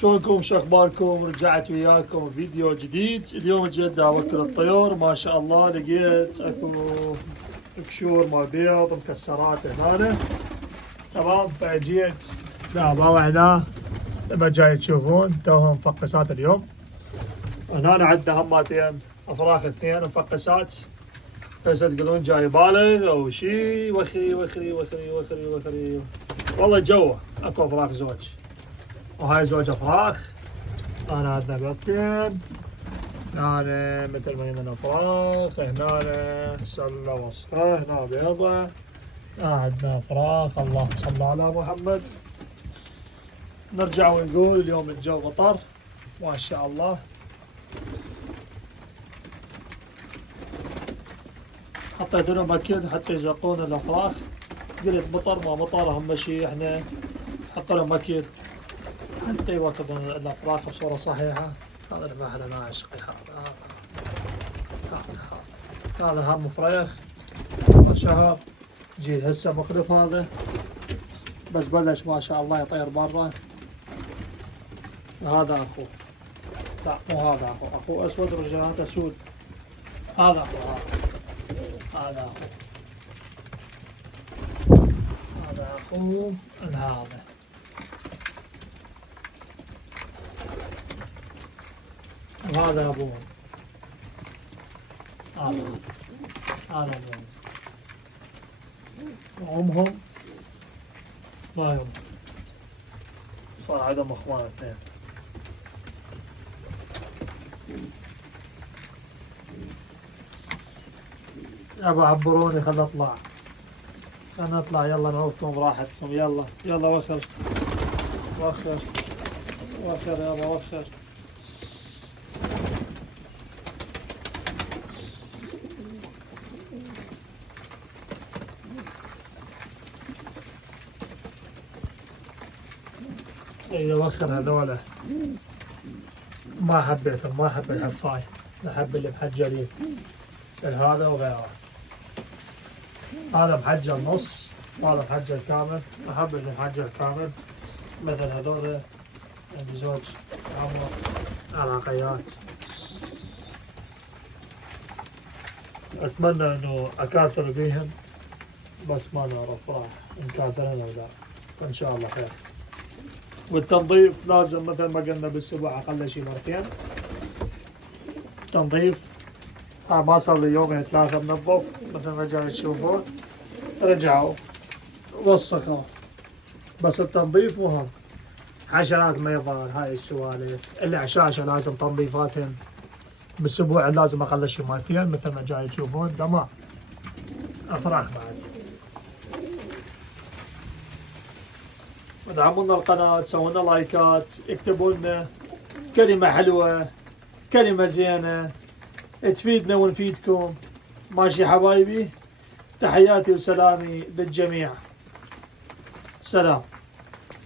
شلونكم؟ شو اخباركم؟ رجعت وياكم فيديو جديد. اليوم جيت اوكل الطيور، ما شاء الله لقيت اكو قشور مال بيض مكسرات هنا. تمام، فجيت لا بابا هنا لما جاي تشوفون توهم مفقسات اليوم. هنا عندنا هماتين افراخ اثنين مفقسات، بس تقولون جاي بالغ او شي. وخري وخري وخري وخري وخري، والله جوه اكو افراخ زوج، وهاي زوج افراخ. انا عندنا بيضتين، هنا مثل ما عندنا فراخ، هنا سله وصفه، هنا بيضه، عندنا فراخ. اللهم صل على محمد. نرجع ونقول اليوم الجو مطر ما شاء الله. حطيت لهم اكل حتى يزقون الافراخ. قلت مطر ما مطر، اهم شيء احنا نحط لهم اكل حتى يواكبون الافراخ بصوره صحيحه. هذا الفحل انا عشقي، هذا هم فريخ شهر جيد هسه مخلف هذا، بس بلش ما شاء الله يطير برا. هذا اخوه، لا مو هذا اخوه اسود ورجالاته سود. هذا اخوه، هذا اخوه، هذا اخوه هذا. وهذا ابوهم، هذا ابوهم، وامهم ما يوم صار عندهم اخوان اثنين. يابا عبروني، خلنا اطلع، خلنا نطلع، يلا نعوفكم براحتكم. يلا يلا وخر وخر وخر يابا وخر. اي وخر هذولا، ما حبيتهم، ما احب الحفاي، احب اللي محجرين، هذا وغيره. هذا محجر نص وهذا محجر كامل، احب اللي محجر كامل مثل هذول. عندي زوج عمر عراقيات، اتمنى انه اكاثر بيهم، بس ما نعرف راح نكاثرهم او لا، ان شاء الله خير. والتنظيف لازم مثل ما قلنا بالاسبوع اقل شيء مرتين تنظيف. ما صار لي يومين ثلاثة منظف مثل ما جاي تشوفون، رجعوا وسخوا، بس التنظيف مهم. حشرات ما يظهر، هاي السوالف. العشاشة لازم تنظيفاتهم بالاسبوع، لازم اقل شيء مرتين مثل ما جاي تشوفون. تمام، افراخ بعد. ادعمونا القناة، سووا لنا لايكات، اكتبوا لنا كلمة حلوة، كلمة زينة تفيدنا ونفيدكم. ماشي حبايبي، تحياتي وسلامي للجميع، سلام.